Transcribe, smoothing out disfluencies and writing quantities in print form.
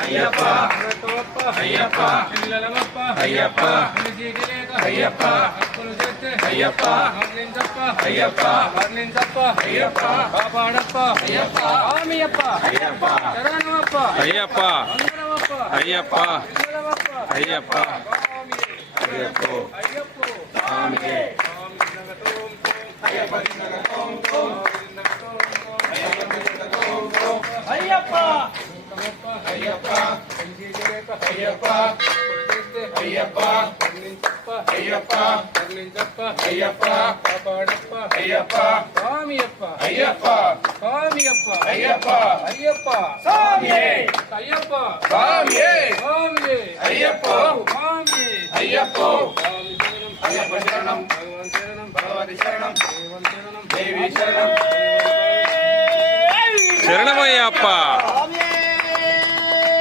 అయ్యప్ప అయ్యప్ప పిల్లలమప్ప అయ్యప్ప అయ్యప్ప అప్పులు చేస్తే అయ్యప్ప వర్ణించప్ప అయ్యప్ప వర్ణించప్ప అయ్యప్ప కాపాడప్ప అయ్యప్ప స్వామియప్ప అయ్యప్ప శరణమప్ప అయ్యప్ప అందరమప్ప అయ్యప్ప పిల్లలమప్ప అయ్యప్ప అయ్యప్ప అయ్యప్ప స్వామియే అయ్యప్ప అయ్యప్ప అయ్యప్ప అయ్యప్ప అయ్యప్ప అయ్యప్ప వర్ణించప్ప అయ్యప్ప కాపాడప్ప అయ్యప్ప స్వామియప్ప అయ్యప్ప స్వామియప్ప అయ్యప్ప అయ్యప్ప స్వామియే అయ్యప్ప స్వామియే స్వామియే అయ్యప్ప స్వామియే అయ్యప్ప స్వామి శరణం అయ్యప్ప శరణం భగవాన్ శరణం భగవతి శరణం దేవన్ శరణం దేవి శరణం శరణమయ్యప్ప.